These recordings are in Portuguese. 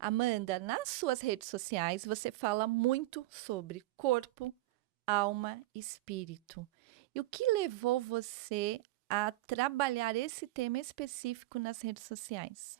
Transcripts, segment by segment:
Amanda, nas suas redes sociais você fala muito sobre corpo, alma e espírito. E o que levou você a trabalhar esse tema específico nas redes sociais?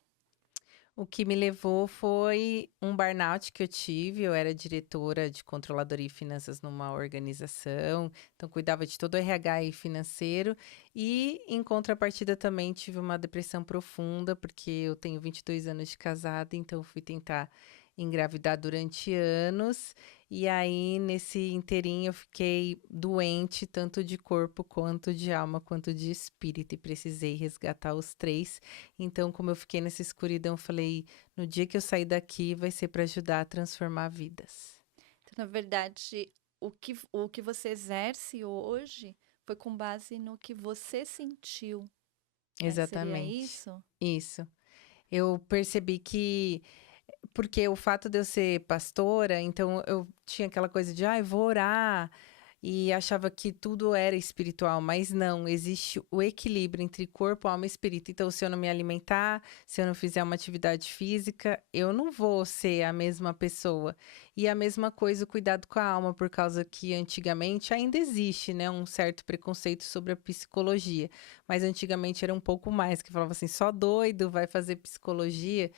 O que me levou foi um burnout que eu tive. Eu era diretora de controladoria e finanças numa organização, então cuidava de todo o RH e financeiro. E, em contrapartida, também tive uma depressão profunda, porque eu tenho 22 anos de casada, então fui tentar engravidar durante anos. E aí, nesse inteirinho, eu fiquei doente, tanto de corpo, quanto de alma, quanto de espírito, e precisei resgatar os três. Então, como eu fiquei nessa escuridão, eu falei: "No dia que eu sair daqui, vai ser para ajudar a transformar vidas". Então, na verdade, o que você exerce hoje foi com base no que você sentiu, né? Seria Exatamente. isso? Isso. Eu percebi que porque o fato de eu ser pastora, então eu tinha aquela coisa de: "Ai, vou orar", e achava que tudo era espiritual, mas não, existe o equilíbrio entre corpo, alma e espírito. Então, se eu não me alimentar, se eu não fizer uma atividade física, eu não vou ser a mesma pessoa. E a mesma coisa, o cuidado com a alma, por causa que antigamente ainda existe, né, um certo preconceito sobre a psicologia, mas antigamente era um pouco mais, que falava assim: "Só doido vai fazer psicologia".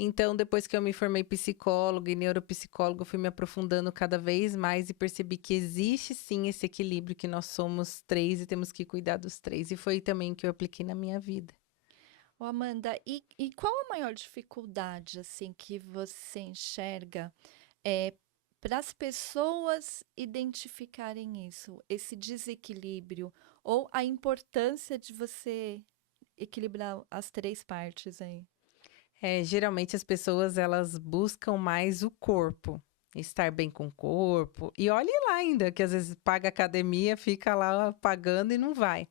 Então, depois que eu me formei psicóloga e neuropsicóloga, eu fui me aprofundando cada vez mais e percebi que existe sim esse equilíbrio, que nós somos 3 e temos que cuidar dos 3. E foi também que eu apliquei na minha vida. Ô, Amanda, e qual a maior dificuldade, assim, que você enxerga, para as pessoas identificarem isso, esse desequilíbrio, ou a importância de você equilibrar as 3 partes aí? Geralmente as pessoas elas buscam mais o corpo, estar bem com o corpo. E olhe lá ainda, que às vezes paga academia, fica lá pagando e não vai.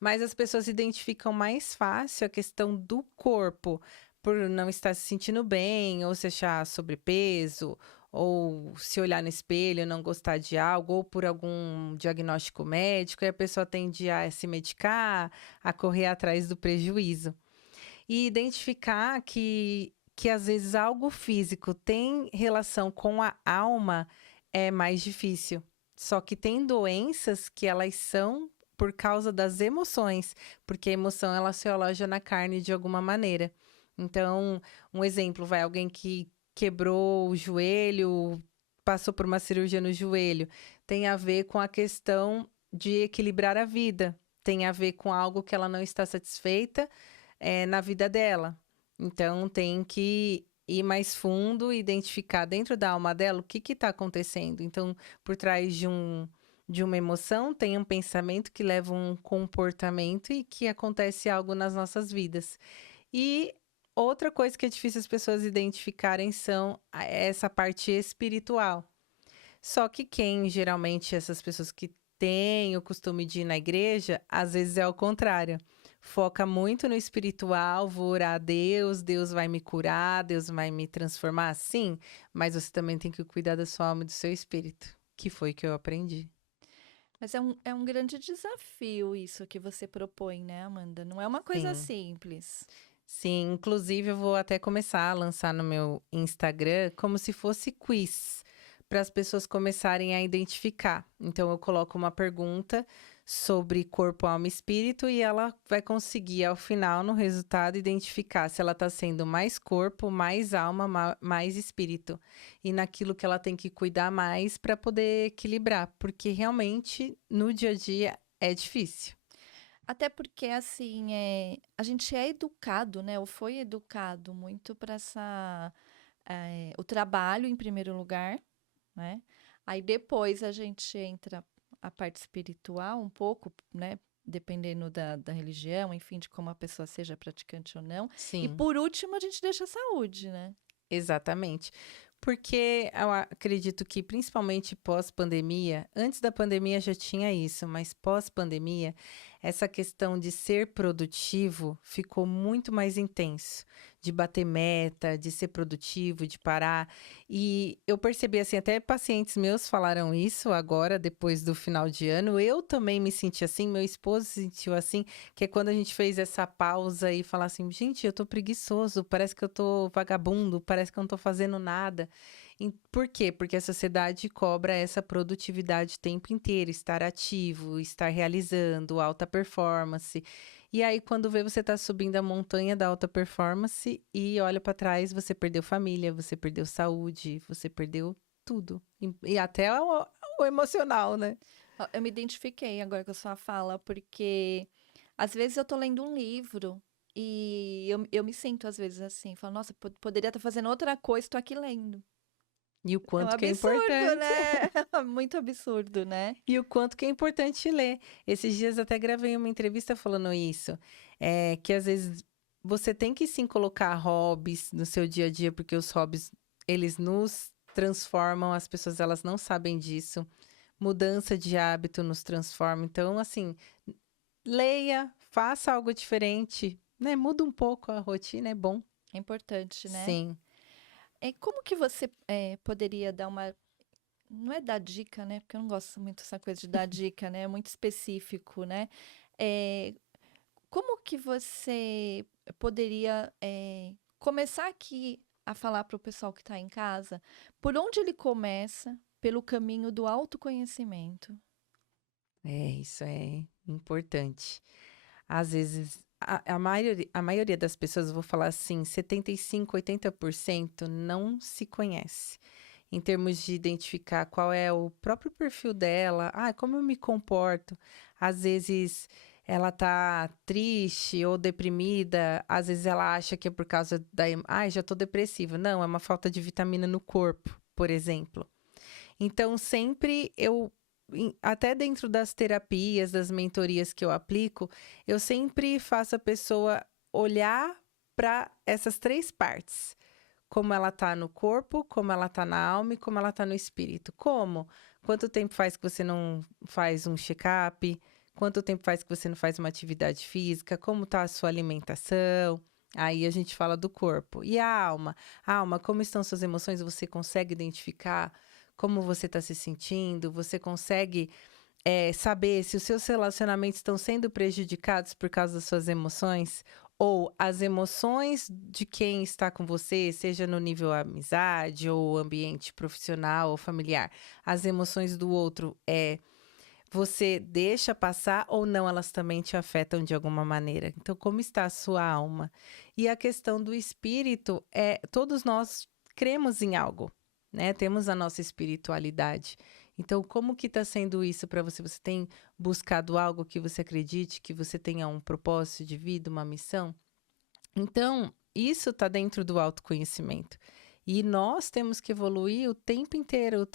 Mas as pessoas identificam mais fácil a questão do corpo, por não estar se sentindo bem, ou se achar sobrepeso, ou se olhar no espelho e não gostar de algo, ou por algum diagnóstico médico, e a pessoa tende a se medicar, a correr atrás do prejuízo. E identificar que às vezes algo físico tem relação com a alma é mais difícil. Só que tem doenças que elas são por causa das emoções, porque a emoção ela se aloja na carne de alguma maneira. Então, um exemplo, vai alguém que quebrou o joelho, passou por uma cirurgia no joelho, tem a ver com a questão de equilibrar a vida, tem a ver com algo que ela não está satisfeita na vida dela. Então tem que ir mais fundo e identificar dentro da alma dela o que está acontecendo. Então, por trás de uma emoção, tem um pensamento que leva um comportamento e que acontece algo nas nossas vidas. E outra coisa que é difícil as pessoas identificarem são essa parte espiritual. Só que quem geralmente essas pessoas que têm o costume de ir na igreja, às vezes é ao contrário. Foca muito no espiritual, vou orar a Deus, Deus vai me curar, Deus vai me transformar, sim, mas você também tem que cuidar da sua alma e do seu espírito, que foi que eu aprendi. Mas é um grande desafio isso que você propõe, né, Amanda? Não é uma coisa Sim. simples. Sim, inclusive eu vou até começar a lançar no meu Instagram como se fosse quiz, para as pessoas começarem a identificar. Então eu coloco uma pergunta sobre corpo, alma e espírito e ela vai conseguir ao final no resultado identificar se ela está sendo mais corpo, mais alma, mais espírito. E naquilo que ela tem que cuidar mais para poder equilibrar, porque realmente no dia a dia é difícil. Até porque, assim, a gente é educado, né, ou foi educado muito para o trabalho em primeiro lugar, né? Aí depois a gente entra a parte espiritual um pouco, né? Dependendo da religião, enfim, de como a pessoa seja praticante ou não. E Sim. por último, a gente deixa a saúde, né? Exatamente. Porque eu acredito que, principalmente pós-pandemia, antes da pandemia já tinha isso, mas pós-pandemia, essa questão de ser produtivo ficou muito mais intenso. de bater meta, de ser produtivo, de parar. E eu percebi assim, até pacientes meus falaram isso agora, depois do final de ano. Eu também me senti assim, meu esposo se sentiu assim, que é quando a gente fez essa pausa e falar assim, gente, eu tô preguiçoso, parece que eu tô vagabundo, parece que eu não tô fazendo nada. Por quê? Porque a sociedade cobra essa produtividade o tempo inteiro, estar ativo, estar realizando, alta performance. E aí, quando vê, você tá subindo a montanha da alta performance e olha para trás, você perdeu família, você perdeu saúde, você perdeu tudo. E até o emocional, né? Ó, eu me identifiquei agora com a sua fala, porque às vezes eu tô lendo um livro e eu me sinto às vezes assim, falo, nossa, poderia estar fazendo outra coisa, tô aqui lendo. E o É um quanto que é absurdo, importante. né? Muito absurdo, né? E o quanto que é importante ler. Esses dias até gravei uma entrevista falando isso. Que às vezes você tem que sim colocar hobbies no seu dia a dia, porque os hobbies, eles nos transformam, as pessoas elas não sabem disso. Mudança de hábito nos transforma. Então, assim, leia, faça algo diferente, né? Muda um pouco a rotina, é bom. É importante, né? Sim. Como que você poderia dar uma. Não é dar dica, né? Porque eu não gosto muito dessa coisa de dar dica, né? É muito específico, né? É, como que você poderia começar aqui a falar para o pessoal que está em casa? Por onde ele começa? Pelo caminho do autoconhecimento. Isso é importante. Às vezes, a maioria das pessoas, eu vou falar assim, 75, 80% não se conhece. Em termos de identificar qual é o próprio perfil dela, como eu me comporto. Às vezes ela tá triste ou deprimida, às vezes ela acha que é por causa já tô depressiva. Não, é uma falta de vitamina no corpo, por exemplo. Então, sempre até dentro das terapias, das mentorias que eu aplico, eu sempre faço a pessoa olhar para essas três partes. Como ela tá no corpo, como ela tá na alma e como ela tá no espírito. Como? Quanto tempo faz que você não faz um check-up? Quanto tempo faz que você não faz uma atividade física? Como tá a sua alimentação? Aí a gente fala do corpo. E a alma? A alma, como estão suas emoções? Você consegue identificar como você está se sentindo? Você consegue saber se os seus relacionamentos estão sendo prejudicados por causa das suas emoções? Ou as emoções de quem está com você, seja no nível amizade ou ambiente profissional ou familiar, as emoções do outro, você deixa passar ou não, elas também te afetam de alguma maneira? Então, como está a sua alma? E a questão do espírito todos nós cremos em algo, né? Temos a nossa espiritualidade. Então, como que está sendo isso para você? Você tem buscado algo que você acredite, que você tenha um propósito de vida, uma missão? Então, isso está dentro do autoconhecimento. E nós temos que evoluir o tempo inteiro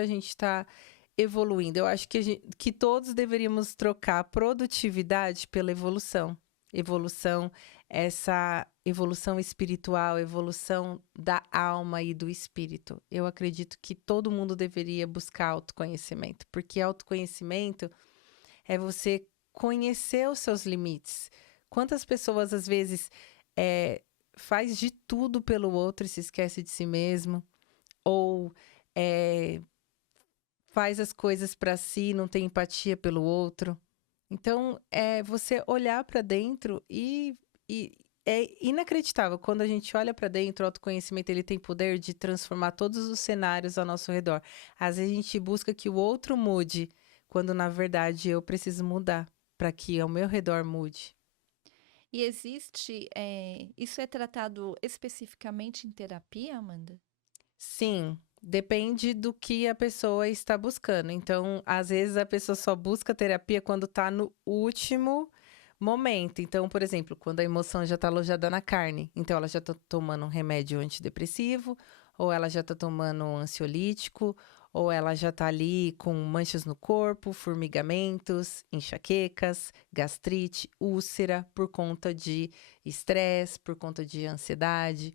a gente está evoluindo. Eu acho que, que todos deveríamos trocar produtividade pela evolução. Evolução, essa evolução espiritual, evolução da alma e do espírito. Eu acredito que todo mundo deveria buscar autoconhecimento, porque autoconhecimento é você conhecer os seus limites. Quantas pessoas, às vezes, faz de tudo pelo outro e se esquece de si mesmo, ou faz as coisas para si, não tem empatia pelo outro. Então, é você olhar para dentro e é inacreditável. Quando a gente olha para dentro, o autoconhecimento ele tem poder de transformar todos os cenários ao nosso redor. Às vezes a gente busca que o outro mude, quando na verdade eu preciso mudar para que ao meu redor mude. E existe, isso é tratado especificamente em terapia, Amanda? Sim, depende do que a pessoa está buscando. Então, às vezes a pessoa só busca terapia quando está no último momento. Então, por exemplo, quando a emoção já está alojada na carne, então ela já está tomando um remédio antidepressivo, ou ela já está tomando um ansiolítico, ou ela já está ali com manchas no corpo, formigamentos, enxaquecas, gastrite, úlcera, por conta de estresse, por conta de ansiedade.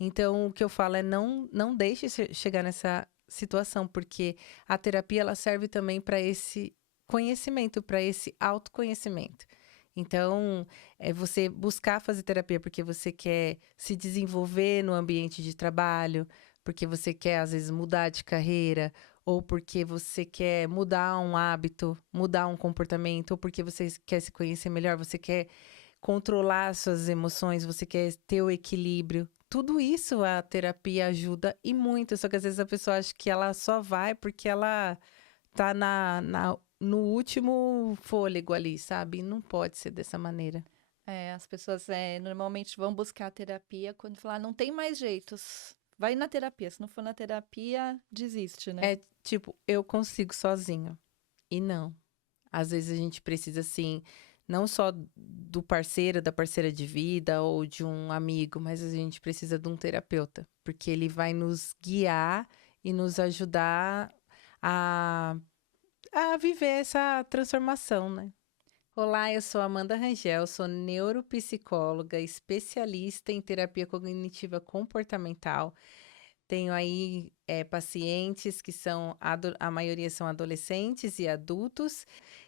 Então, o que eu falo é não deixe chegar nessa situação, porque a terapia ela serve também para esse conhecimento, para esse autoconhecimento. Então, é você buscar fazer terapia porque você quer se desenvolver no ambiente de trabalho, porque você quer, às vezes, mudar de carreira, ou porque você quer mudar um hábito, mudar um comportamento, ou porque você quer se conhecer melhor, você quer controlar suas emoções, você quer ter o equilíbrio. Tudo isso a terapia ajuda e muito, só que às vezes a pessoa acha que ela só vai porque ela tá no último fôlego ali, sabe? Não pode ser dessa maneira. As pessoas normalmente vão buscar terapia quando falar, não tem mais jeitos. Vai na terapia. Se não for na terapia, desiste, né? É tipo, eu consigo sozinho. E não. Às vezes a gente precisa, assim, não só do parceiro, da parceira de vida ou de um amigo, mas a gente precisa de um terapeuta, porque ele vai nos guiar e nos ajudar a, a viver essa transformação, né? Olá, eu sou Amanda Rangel, sou neuropsicóloga, especialista em terapia cognitiva comportamental. Tenho aí pacientes que são, a maioria são adolescentes e adultos,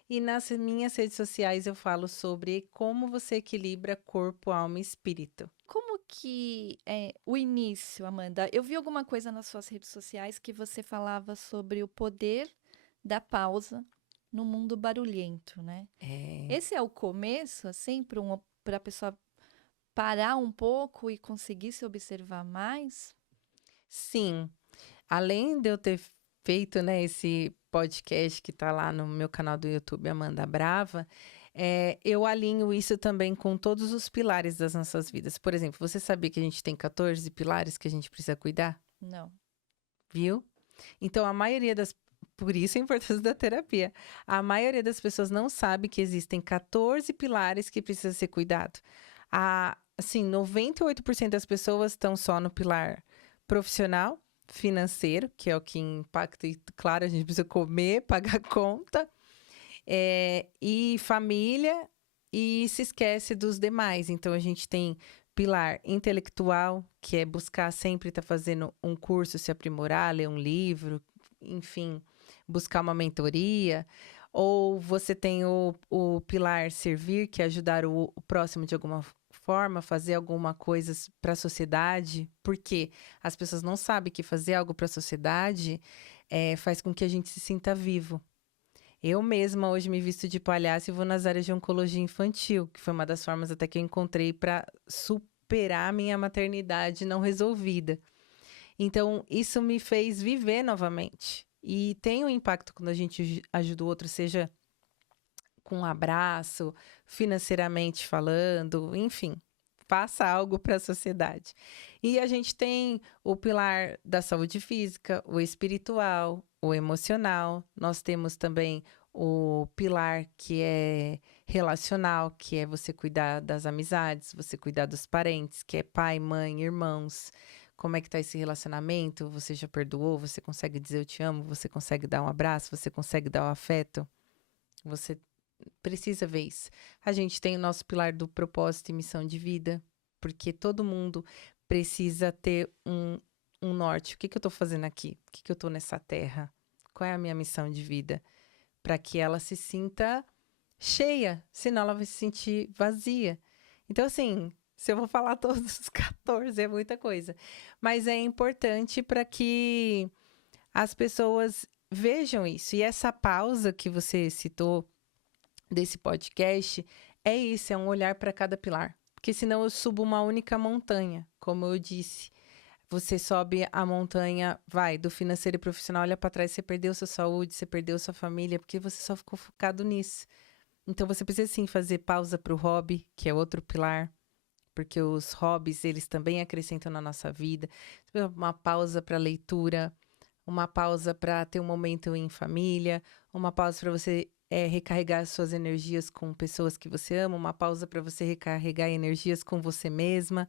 e nas minhas redes sociais eu falo sobre como você equilibra corpo, alma e espírito. Como que é o início, Amanda? Eu vi alguma coisa nas suas redes sociais que você falava sobre o poder da pausa no mundo barulhento, né? É, Esse é o começo, assim, para a pessoa parar um pouco e conseguir se observar mais? sim, além de eu ter feito, né, esse podcast que tá lá no meu canal do YouTube, Amanda Brava, eu alinho isso também com todos os pilares das nossas vidas. Por exemplo, você sabia que a gente tem 14 pilares que a gente precisa cuidar? Não. Viu? Então, a maioria das. Por isso a importância da terapia. A maioria das pessoas não sabe que existem 14 pilares que precisam ser cuidado. Assim, 98% das pessoas estão só no pilar profissional, financeiro, que é o que impacta, e claro, a gente precisa comer, pagar conta, e família, e se esquece dos demais. Então, a gente tem pilar intelectual, que é buscar sempre estar fazendo um curso, se aprimorar, ler um livro, enfim, buscar uma mentoria. Ou você tem o pilar servir, que é ajudar o próximo de alguma forma, fazer alguma coisa para a sociedade, porque as pessoas não sabem que fazer algo para a sociedade faz com que a gente se sinta vivo. Eu mesma hoje me visto de palhaço e vou nas áreas de oncologia infantil, que foi uma das formas até que eu encontrei para superar a minha maternidade não resolvida. Então, isso me fez viver novamente. E tem um impacto quando a gente ajuda o outro, seja com um abraço, financeiramente falando, enfim, faça algo para a sociedade. E a gente tem o pilar da saúde física, o espiritual, o emocional. Nós temos também o pilar que é relacional, que é você cuidar das amizades, você cuidar dos parentes, que é pai, mãe, irmãos. Como é que tá esse relacionamento? Você já perdoou? Você consegue dizer eu te amo? Você consegue dar um abraço? Você consegue dar um afeto? Você precisa ver isso. A gente tem o nosso pilar do propósito e missão de vida, porque todo mundo precisa ter um norte. O que eu tô fazendo aqui? O que eu tô nessa terra? Qual é a minha missão de vida? Para que ela se sinta cheia, senão ela vai se sentir vazia. Então, assim, se eu vou falar todos os 14, é muita coisa. Mas é importante para que as pessoas vejam isso. E essa pausa que você citou desse podcast é isso, é um olhar para cada pilar. Porque senão eu subo uma única montanha, como eu disse. Você sobe a montanha, vai, do financeiro e profissional, olha para trás, você perdeu sua saúde, você perdeu sua família, porque você só ficou focado nisso. Então você precisa sim fazer pausa para o hobby, que é outro pilar, porque os hobbies, eles também acrescentam na nossa vida. Uma pausa para leitura, uma pausa para ter um momento em família, uma pausa para você recarregar suas energias com pessoas que você ama, uma pausa para você recarregar energias com você mesma.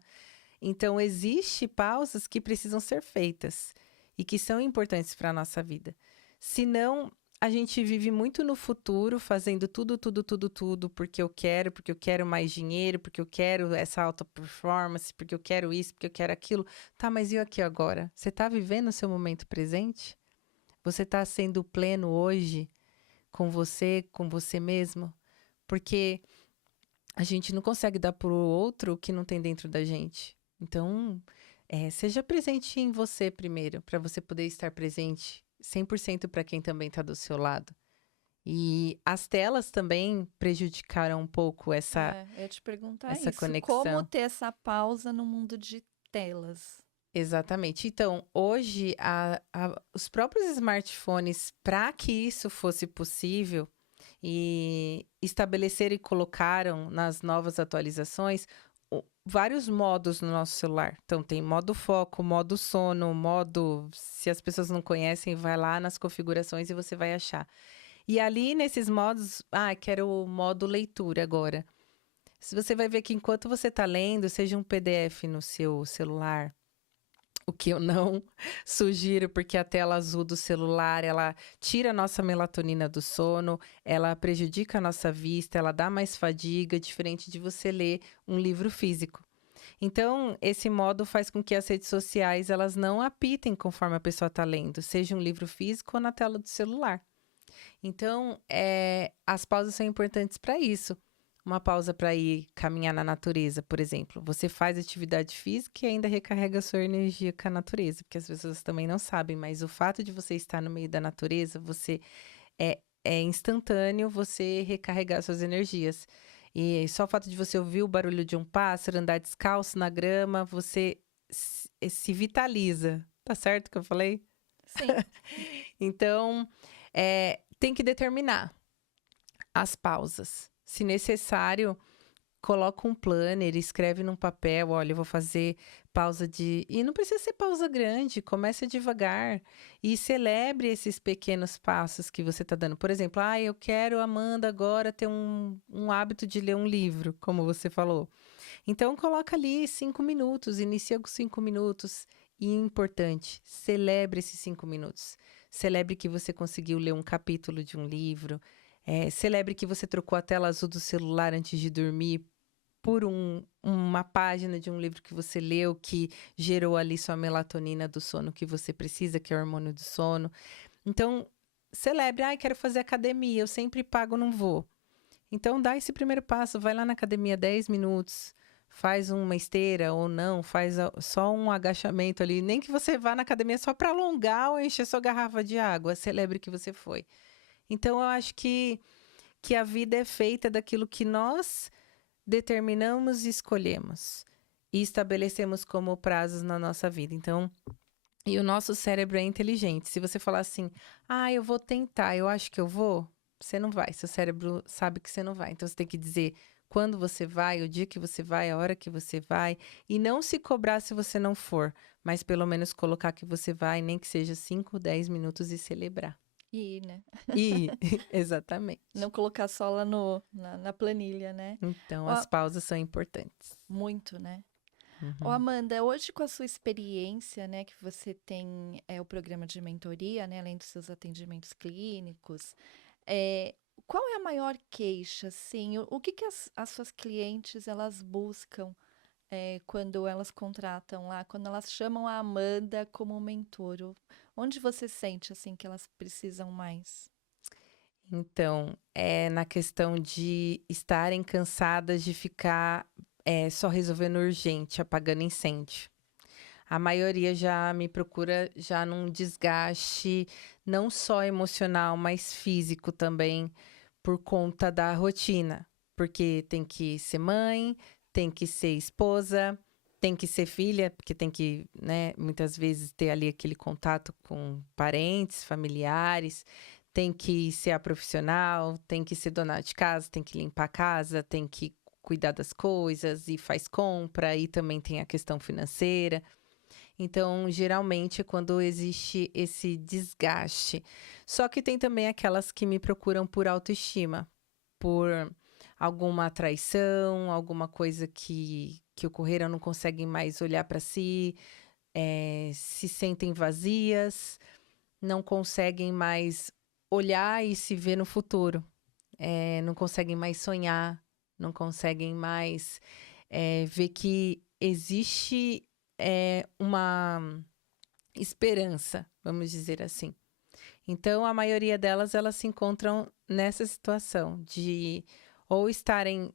Então, existe pausas que precisam ser feitas e que são importantes para a nossa vida. Senão, a gente vive muito no futuro, fazendo tudo, tudo, tudo, tudo, porque eu quero mais dinheiro, porque eu quero essa alta performance, porque eu quero isso, porque eu quero aquilo. Tá, mas e aqui agora? Você tá vivendo o seu momento presente? Você tá sendo pleno hoje com você mesmo? Porque a gente não consegue dar pro outro o que não tem dentro da gente. Então, seja presente em você primeiro, para você poder estar presente 100% para quem também está do seu lado. E as telas também prejudicaram um pouco Eu ia te perguntar essa isso. Como conexão. ter essa pausa no mundo de telas? Exatamente. Então, hoje, os próprios smartphones, para que isso fosse possível, e estabeleceram e colocaram nas novas atualizações vários modos no nosso celular. Então, tem modo foco, modo sono, modo. Se as pessoas não conhecem, vai lá nas configurações e você vai achar. E ali nesses modos, quero o modo leitura agora. Se você vai ver que enquanto você está lendo, seja um PDF no seu celular, o que eu não sugiro, porque a tela azul do celular, ela tira a nossa melatonina do sono, ela prejudica a nossa vista, ela dá mais fadiga, diferente de você ler um livro físico. Então, esse modo faz com que as redes sociais, elas não apitem conforme a pessoa está lendo, seja um livro físico ou na tela do celular. Então, as pausas são importantes para isso. Uma pausa para ir caminhar na natureza, por exemplo. Você faz atividade física e ainda recarrega a sua energia com a natureza, porque as pessoas também não sabem, mas o fato de você estar no meio da natureza, você é instantâneo você recarregar suas energias. E só o fato de você ouvir o barulho de um pássaro, andar descalço na grama, você se vitaliza. Tá certo o que eu falei? Sim. Então, tem que determinar as pausas. Se necessário, coloca um planner, escreve num papel, olha, eu vou fazer pausa de... E não precisa ser pausa grande, comece devagar e celebre esses pequenos passos que você está dando. Por exemplo, eu quero, Amanda, agora ter um hábito de ler um livro, como você falou. Então, coloca ali 5 minutos, inicia com 5 minutos. E importante, celebre esses 5 minutos. Celebre que você conseguiu ler um capítulo de um livro. Celebre que você trocou a tela azul do celular antes de dormir por uma página de um livro que você leu, que gerou ali sua melatonina do sono que você precisa, que é o hormônio do sono. Então, celebre. Quero fazer academia, eu sempre pago, não vou. Então, dá esse primeiro passo, vai lá na academia 10 minutos, faz uma esteira ou não, faz só um agachamento ali. Nem que você vá na academia só para alongar ou encher sua garrafa de água, celebre que você foi. Então, eu acho que a vida é feita daquilo que nós determinamos e escolhemos. E estabelecemos como prazos na nossa vida. Então, e o nosso cérebro é inteligente. Se você falar assim, eu vou tentar, eu acho que eu vou, você não vai. Seu cérebro sabe que você não vai. Então, você tem que dizer quando você vai, o dia que você vai, a hora que você vai. E não se cobrar se você não for. Mas pelo menos colocar que você vai, nem que seja 5, 10 minutos e celebrar. Né? Exatamente. Não colocar só lá na planilha, né? Então, as pausas são importantes. Muito, né? Uhum. Amanda, hoje com a sua experiência, né, que você tem o programa de mentoria, né, além dos seus atendimentos clínicos, qual é a maior queixa, assim? O que que as suas clientes, elas buscam quando elas contratam lá, quando elas chamam a Amanda como mentor? Onde você sente, assim, que elas precisam mais? Então, é na questão de estarem cansadas de ficar só resolvendo urgente, apagando incêndio. A maioria já me procura já num desgaste não só emocional, mas físico também, por conta da rotina. Porque tem que ser mãe, tem que ser esposa, tem que ser filha, porque tem que, né, muitas vezes ter ali aquele contato com parentes, familiares, tem que ser a profissional, tem que ser dona de casa, tem que limpar a casa, tem que cuidar das coisas e faz compra, e também tem a questão financeira. Então, geralmente é quando existe esse desgaste. Só que tem também aquelas que me procuram por autoestima, por alguma traição, alguma coisa que ocorreram, não conseguem mais olhar para si, se sentem vazias, não conseguem mais olhar e se ver no futuro, não conseguem mais sonhar, não conseguem mais ver que existe uma esperança, vamos dizer assim. Então, a maioria delas, elas se encontram nessa situação de ou estarem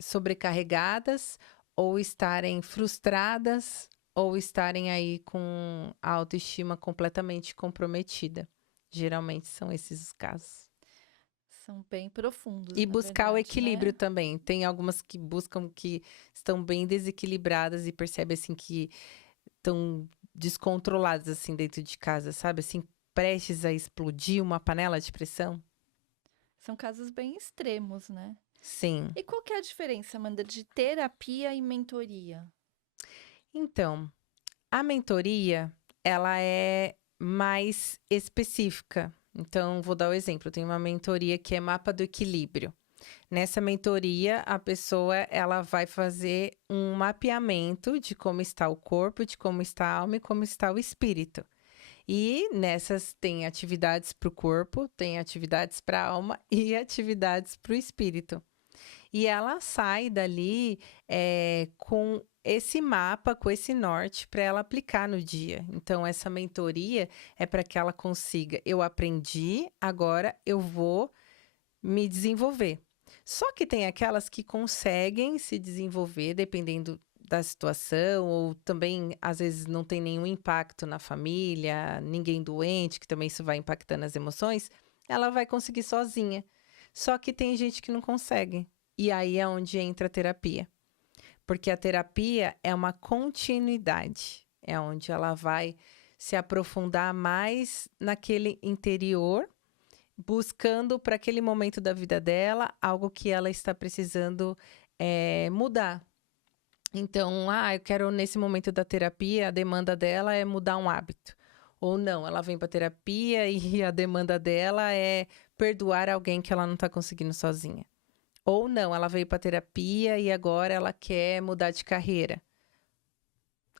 sobrecarregadas, ou estarem frustradas, ou estarem aí com a autoestima completamente comprometida. Geralmente são esses os casos. São bem profundos, E na buscar o verdade, equilíbrio né? também. Tem algumas que buscam que estão bem desequilibradas e percebem assim que estão descontroladas assim dentro de casa, sabe? Assim, prestes a explodir uma panela de pressão. São casos bem extremos, né? Sim. E qual que é a diferença, Amanda, de terapia e mentoria? Então, a mentoria, ela é mais específica. Então, vou dar o exemplo. Eu tenho uma mentoria que é mapa do equilíbrio. Nessa mentoria, a pessoa ela vai fazer um mapeamento de como está o corpo, de como está a alma e como está o espírito. E nessas tem atividades para o corpo, tem atividades para a alma e atividades para o espírito. E ela sai dali com esse mapa, com esse norte para ela aplicar no dia. Então, essa mentoria é para que ela consiga. Eu aprendi, agora eu vou me desenvolver. Só que tem aquelas que conseguem se desenvolver dependendo da situação, ou também às vezes não tem nenhum impacto na família, ninguém doente, que também isso vai impactando as emoções, ela vai conseguir sozinha. Só que tem gente que não consegue. E aí é onde entra a terapia. Porque a terapia é uma continuidade, é onde ela vai se aprofundar mais naquele interior, buscando para aquele momento da vida dela algo que ela está precisando mudar. Então, eu quero nesse momento da terapia, a demanda dela é mudar um hábito. Ou não, ela vem para terapia e a demanda dela é perdoar alguém que ela não está conseguindo sozinha. Ou não, ela veio para terapia e agora ela quer mudar de carreira.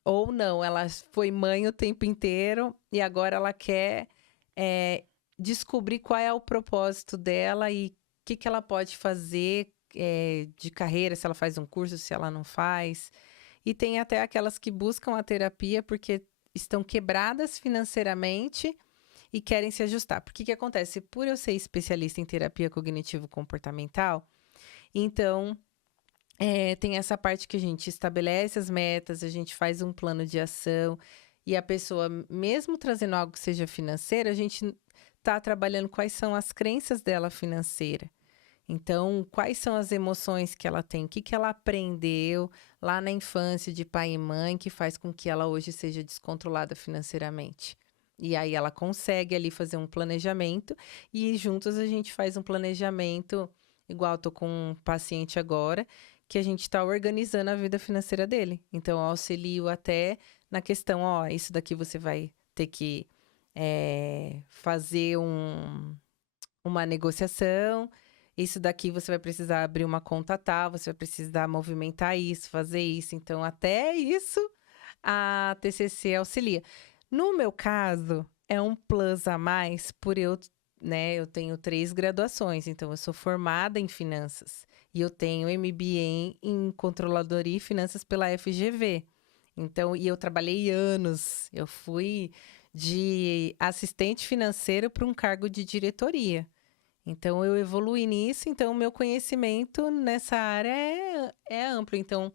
Ou não, ela foi mãe o tempo inteiro e agora ela quer descobrir qual é o propósito dela e o que ela pode fazer de carreira, se ela faz um curso, se ela não faz. E tem até aquelas que buscam a terapia porque estão quebradas financeiramente e querem se ajustar. Porque o que acontece? Por eu ser especialista em terapia cognitivo-comportamental, então tem essa parte que a gente estabelece as metas, a gente faz um plano de ação e a pessoa, mesmo trazendo algo que seja financeiro, a gente está trabalhando quais são as crenças dela financeira. Então, quais são as emoções que ela tem? O que ela aprendeu lá na infância de pai e mãe que faz com que ela hoje seja descontrolada financeiramente? E aí ela consegue ali fazer um planejamento e juntos a gente faz um planejamento, igual eu tô com um paciente agora, que a gente está organizando a vida financeira dele. Então, eu auxilio até na questão, isso daqui você vai ter que fazer uma negociação, isso daqui você vai precisar abrir uma conta tal, você vai precisar movimentar isso, fazer isso. Então, até isso a TCC auxilia. No meu caso, é um plus a mais por eu tenho 3 graduações, então eu sou formada em finanças e eu tenho MBA em controladoria e finanças pela FGV. Então, e eu trabalhei anos, eu fui de assistente financeiro para um cargo de diretoria. Então, eu evoluí nisso, então o meu conhecimento nessa área é amplo. Então,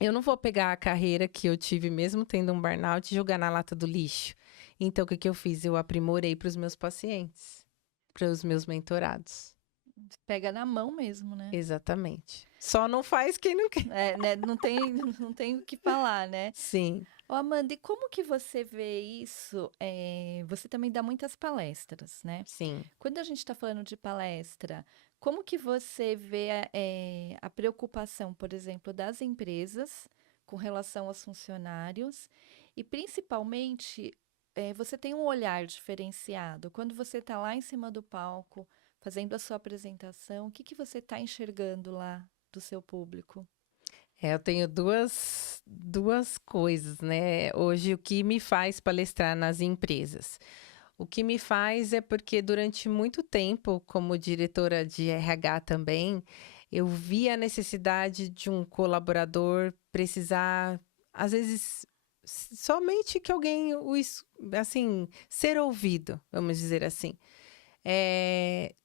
eu não vou pegar a carreira que eu tive mesmo tendo um burnout e jogar na lata do lixo. Então, o que eu fiz? Eu aprimorei para os meus pacientes, para os meus mentorados. Pega na mão mesmo, né? Exatamente. Só não faz quem não quer. Né? Não tem o que falar, né? Sim, Ô, Amanda, e como que você vê isso? Você também dá muitas palestras, né? sim. Quando a gente está falando de palestra, como que você vê a preocupação, por exemplo, das empresas com relação aos funcionários e, principalmente, você tem um olhar diferenciado. Quando você está lá em cima do palco, fazendo a sua apresentação, o que que você está enxergando lá do seu público? Eu tenho duas coisas, né? Hoje, o que me faz palestrar nas empresas? O que me faz é porque durante muito tempo, como diretora de RH também, eu vi a necessidade de um colaborador precisar, às vezes, somente que alguém assim, ser ouvido, vamos dizer assim.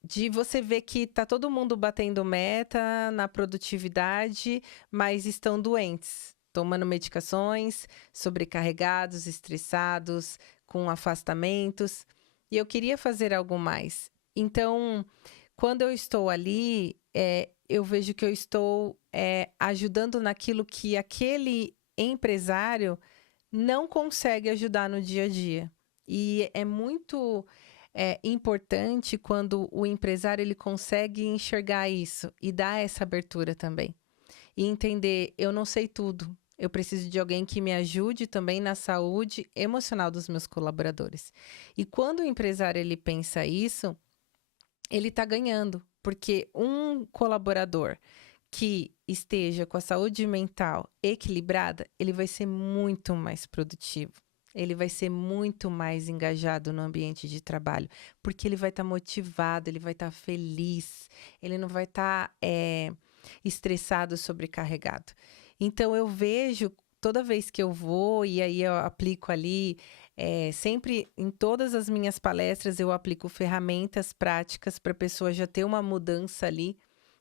de você ver que tá todo mundo batendo meta na produtividade, mas estão doentes, tomando medicações, sobrecarregados, estressados, com afastamentos. E eu queria fazer algo mais. Então, quando eu estou ali, eu vejo que eu estou ajudando naquilo que aquele empresário não consegue ajudar no dia a dia. E é muito importante quando o empresário ele consegue enxergar isso e dar essa abertura também. E entender, eu não sei tudo. Eu preciso de alguém que me ajude também na saúde emocional dos meus colaboradores. E quando o empresário ele pensa isso, ele está ganhando, porque um colaborador que esteja com a saúde mental equilibrada, ele vai ser muito mais produtivo. Ele vai ser muito mais engajado no ambiente de trabalho, porque ele vai estar motivado, ele vai estar feliz, ele não vai estar estressado, sobrecarregado. Então, eu vejo, toda vez que eu vou, e aí eu aplico ali, sempre em todas as minhas palestras, eu aplico ferramentas práticas para a pessoa já ter uma mudança ali.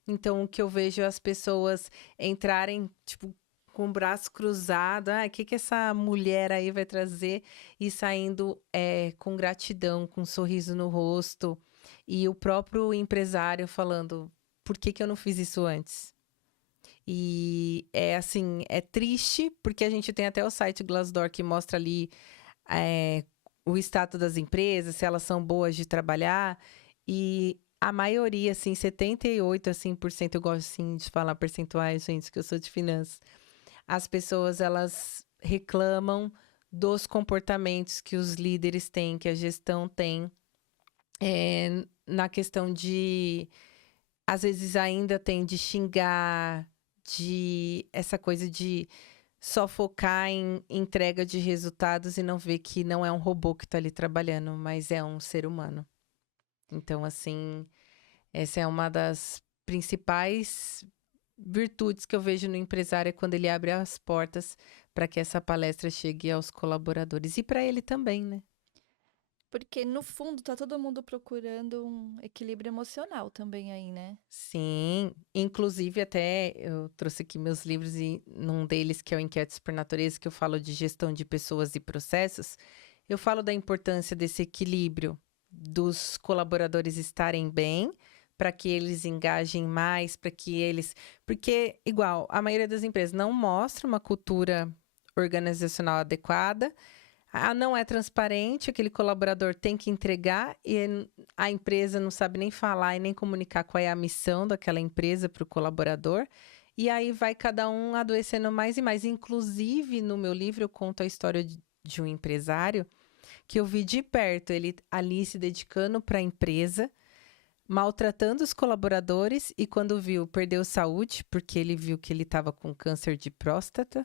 Então, o que eu vejo é as pessoas entrarem, tipo, com o braço cruzado. O que essa mulher aí vai trazer? E saindo com gratidão, com um sorriso no rosto. E o próprio empresário falando, por que eu não fiz isso antes? E é assim, é triste, porque a gente tem até o site Glassdoor que mostra ali o status das empresas, se elas são boas de trabalhar. E a maioria, assim, 78%, assim, eu gosto, assim, de falar percentuais, gente, que eu sou de finanças. As pessoas, elas reclamam dos comportamentos que os líderes têm, que a gestão tem, na questão de, às vezes, ainda tem de xingar, de essa coisa de só focar em entrega de resultados e não ver que não é um robô que está ali trabalhando, mas é um ser humano. Então, assim, essa é uma das principais virtudes que eu vejo no empresário, é quando ele abre as portas para que essa palestra chegue aos colaboradores e para ele também, né? Porque no fundo tá todo mundo procurando um equilíbrio emocional também aí, né? Sim, inclusive até eu trouxe aqui meus livros e num deles, que é o Inquietos por Natureza, que eu falo de gestão de pessoas e processos, eu falo da importância desse equilíbrio dos colaboradores estarem bem, para que eles engajem mais, para que eles... Porque, igual, a maioria das empresas não mostra uma cultura organizacional adequada, não é transparente, aquele colaborador tem que entregar e a empresa não sabe nem falar e nem comunicar qual é a missão daquela empresa para o colaborador. E aí vai cada um adoecendo mais e mais. Inclusive, no meu livro, eu conto a história de um empresário que eu vi de perto, ele ali se dedicando para a empresa, maltratando os colaboradores e quando viu, perdeu saúde, porque ele viu que ele estava com câncer de próstata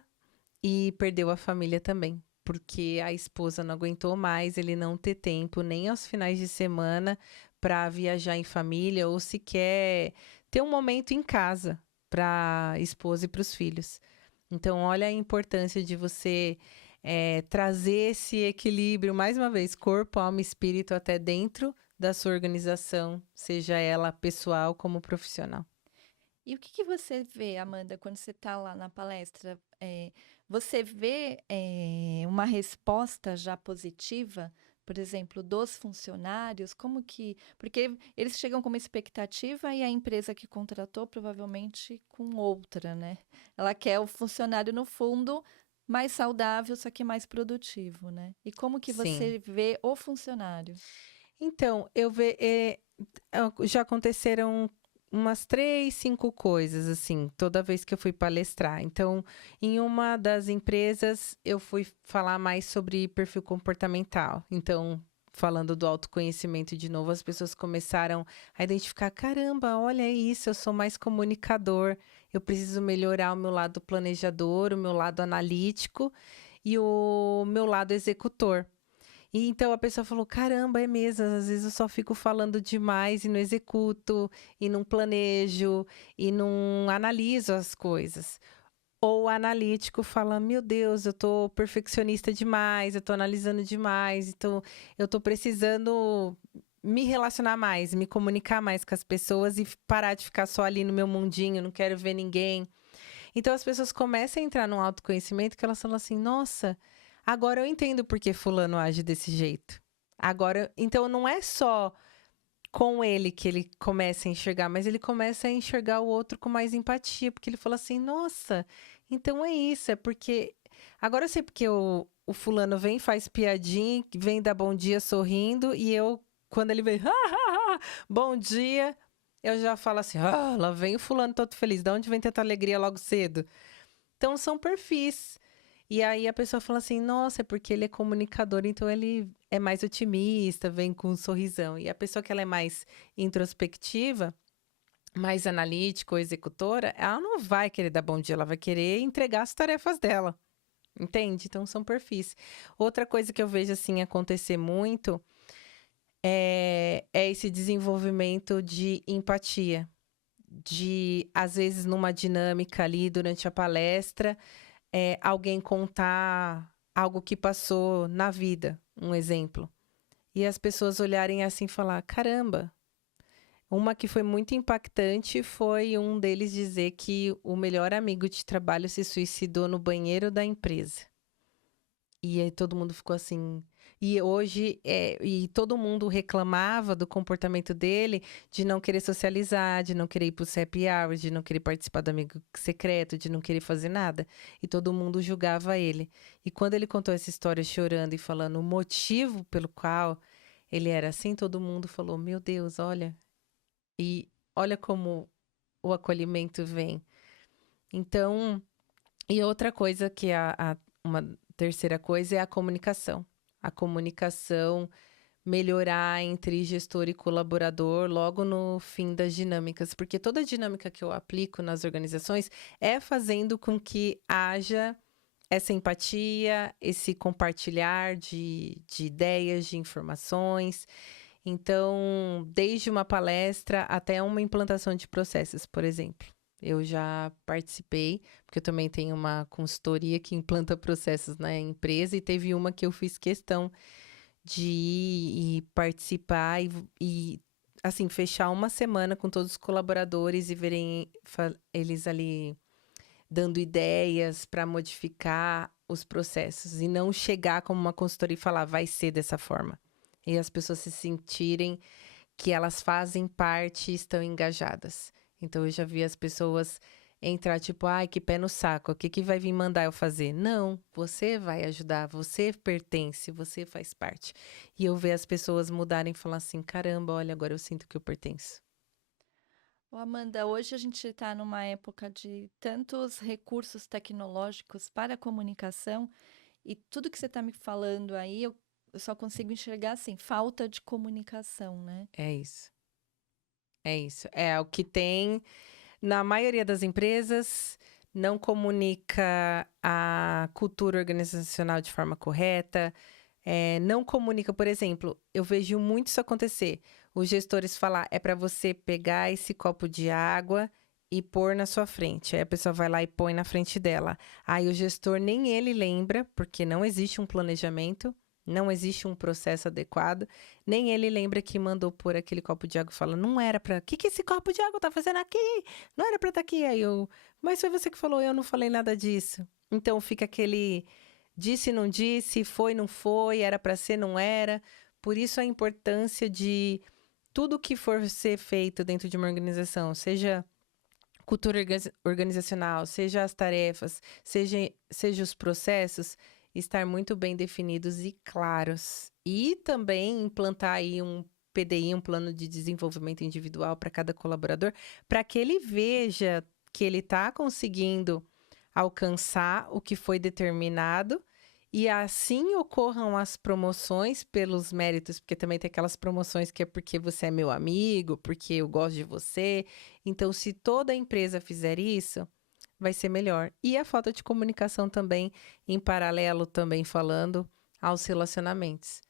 e perdeu a família também. Porque a esposa não aguentou mais ele não ter tempo nem aos finais de semana para viajar em família ou sequer ter um momento em casa para a esposa e para os filhos. Então, olha a importância de você trazer esse equilíbrio, mais uma vez, corpo, alma e espírito até dentro da sua organização, seja ela pessoal como profissional. E o que que você vê, Amanda, quando você está lá na palestra? Você vê uma resposta já positiva, por exemplo, dos funcionários? Como que... Porque eles chegam com uma expectativa e a empresa que contratou provavelmente com outra, né? Ela quer o funcionário, no fundo, mais saudável, só que mais produtivo, né? E como que Sim. você vê o funcionário? Então, já aconteceram umas 3, 5 coisas, assim, toda vez que eu fui palestrar. Então, em uma das empresas, eu fui falar mais sobre perfil comportamental. Então, falando do autoconhecimento de novo, as pessoas começaram a identificar: caramba, olha isso, eu sou mais comunicador, eu preciso melhorar o meu lado planejador, o meu lado analítico e o meu lado executor. E então a pessoa falou: caramba, é mesmo, às vezes eu só fico falando demais e não executo, e não planejo, e não analiso as coisas. Ou o analítico fala: meu Deus, eu tô perfeccionista demais, eu tô analisando demais, então eu tô precisando me relacionar mais, me comunicar mais com as pessoas e parar de ficar só ali no meu mundinho, não quero ver ninguém. Então as pessoas começam a entrar num autoconhecimento que elas falam assim: nossa, agora eu entendo por que fulano age desse jeito. Agora, então não é só com ele que ele começa a enxergar, mas ele começa a enxergar o outro com mais empatia, porque ele fala assim: nossa, então é isso, é porque agora eu sei porque o fulano vem, faz piadinha, vem dar bom dia sorrindo, e eu, quando ele vem, bom dia, eu já falo assim: lá vem o fulano todo feliz, de onde vem tanta alegria logo cedo? Então são perfis. E aí a pessoa fala assim: nossa, é porque ele é comunicador, então ele é mais otimista, vem com um sorrisão. E a pessoa que ela é mais introspectiva, mais analítica ou executora, ela não vai querer dar bom dia, ela vai querer entregar as tarefas dela. Entende? Então são perfis. Outra coisa que eu vejo assim acontecer muito é esse desenvolvimento de empatia. De, às vezes, numa dinâmica ali durante a palestra, alguém contar algo que passou na vida, um exemplo. E as pessoas olharem assim e falar: caramba! Uma que foi muito impactante foi um deles dizer que o melhor amigo de trabalho se suicidou no banheiro da empresa. E aí todo mundo ficou assim. E hoje, e todo mundo reclamava do comportamento dele de não querer socializar, de não querer ir pro happy hour, de não querer participar do amigo secreto, de não querer fazer nada. E todo mundo julgava ele. E quando ele contou essa história chorando e falando o motivo pelo qual ele era assim, todo mundo falou: meu Deus, olha. E olha como o acolhimento vem. Então, e outra coisa que uma terceira coisa é a comunicação. A comunicação melhorar entre gestor e colaborador logo no fim das dinâmicas, porque toda dinâmica que eu aplico nas organizações é fazendo com que haja essa empatia, esse compartilhar de ideias, de informações. Então, desde uma palestra até uma implantação de processos, por exemplo. Eu já participei, porque eu também tenho uma consultoria que implanta processos na empresa, e teve uma que eu fiz questão de ir e participar e, assim, fechar uma semana com todos os colaboradores e verem eles ali dando ideias para modificar os processos e não chegar como uma consultoria e falar: vai ser dessa forma. E as pessoas se sentirem que elas fazem parte e estão engajadas. Então, eu já vi as pessoas entrar tipo: ai, que pé no saco, o que vai vir mandar eu fazer? Não, você vai ajudar, você pertence, você faz parte. E eu ver as pessoas mudarem e falar assim: caramba, olha, agora eu sinto que eu pertenço. Ô, Amanda, hoje a gente está numa época de tantos recursos tecnológicos para a comunicação e tudo que você está me falando aí, eu só consigo enxergar assim, falta de comunicação, né? É isso. É isso. É o que tem na maioria das empresas, não comunica a cultura organizacional de forma correta, não comunica, por exemplo, eu vejo muito isso acontecer. Os gestores falar: é para você pegar esse copo de água e pôr na sua frente. Aí a pessoa vai lá e põe na frente dela. Aí o gestor nem ele lembra, porque não existe um planejamento, não existe um processo adequado, nem ele lembra que mandou pôr aquele copo de água e fala: não era para. O que esse copo de água tá fazendo aqui? Não era para estar aqui. Aí eu: mas foi você que falou, eu não falei nada disso. Então fica aquele disse, não disse, foi, não foi, era para ser, não era. Por isso a importância de tudo que for ser feito dentro de uma organização, seja cultura organizacional, seja as tarefas, seja os processos, estar muito bem definidos e claros. E também implantar aí um PDI, um plano de desenvolvimento individual para cada colaborador, para que ele veja que ele está conseguindo alcançar o que foi determinado e assim ocorram as promoções pelos méritos, porque também tem aquelas promoções que é porque você é meu amigo, porque eu gosto de você. Então, se toda a empresa fizer isso, vai ser melhor. E a falta de comunicação também, em paralelo, também falando aos relacionamentos.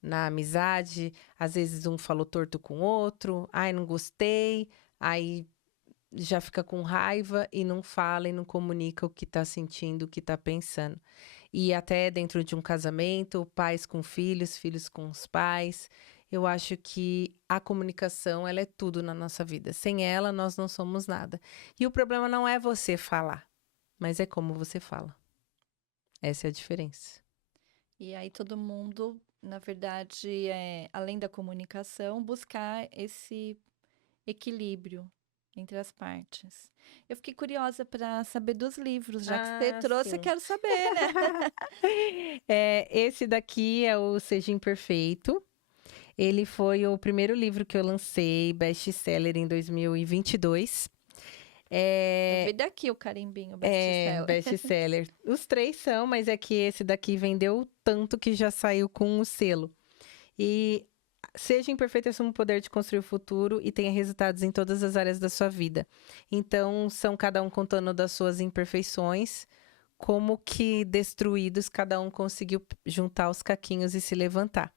Na amizade, às vezes um falou torto com o outro, ai, não gostei, aí já fica com raiva e não fala e não comunica o que está sentindo, o que está pensando. E até dentro de um casamento, pais com filhos, filhos com os pais. Eu acho que a comunicação, ela é tudo na nossa vida. Sem ela, nós não somos nada. E o problema não é você falar, mas é como você fala. Essa é a diferença. E aí todo mundo, na verdade, além da comunicação, buscar esse equilíbrio entre as partes. Eu fiquei curiosa para saber dos livros, já que você Ah, trouxe, eu sim. quero saber, né? Esse daqui é o Seja Imperfeito. Ele foi o primeiro livro que eu lancei, best-seller em 2022. Eu vi É, daqui o carimbinho é best-seller. best-seller. Os três são, mas é que esse daqui vendeu tanto que já saiu com o selo. E Seja Imperfeito, assume o poder de construir o futuro e tenha resultados em todas as áreas da sua vida. Então, são cada um contando das suas imperfeições, como que destruídos, cada um conseguiu juntar os caquinhos e se levantar.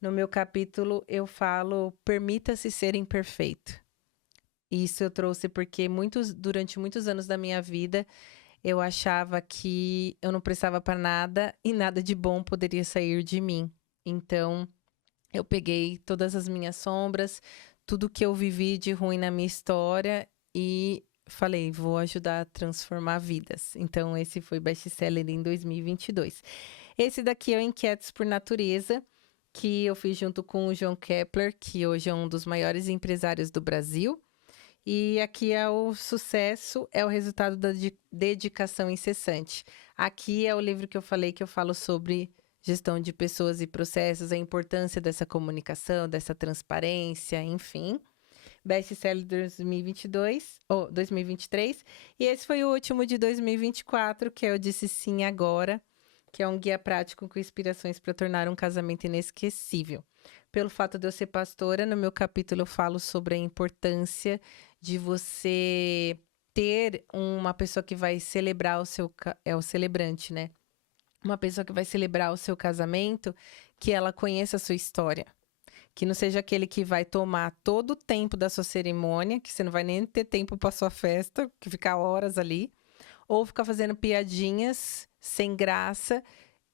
No meu capítulo, eu falo: permita-se ser imperfeito. Isso eu trouxe porque durante muitos anos da minha vida, eu achava que eu não prestava para nada e nada de bom poderia sair de mim. Então, eu peguei todas as minhas sombras, tudo que eu vivi de ruim na minha história e falei: vou ajudar a transformar vidas. Então, esse foi best-seller em 2022. Esse daqui é o Inquietos por Natureza, que eu fiz junto com o João Kepler, que hoje é um dos maiores empresários do Brasil. E aqui é o sucesso, é o resultado da dedicação incessante. Aqui é o livro que eu falei, que eu falo sobre gestão de pessoas e processos, a importância dessa comunicação, dessa transparência, enfim. Best-seller 2022, ou 2023. E esse foi o último de 2024, que é o Disse Sim Agora, que é um guia prático com inspirações para tornar um casamento inesquecível. Pelo fato de eu ser pastora, no meu capítulo eu falo sobre a importância de você ter uma pessoa que vai celebrar é o celebrante, né? Uma pessoa que vai celebrar o seu casamento, que ela conheça a sua história. Que não seja aquele que vai tomar todo o tempo da sua cerimônia, que você não vai nem ter tempo para sua festa, que ficar horas ali, ou ficar fazendo piadinhas sem graça,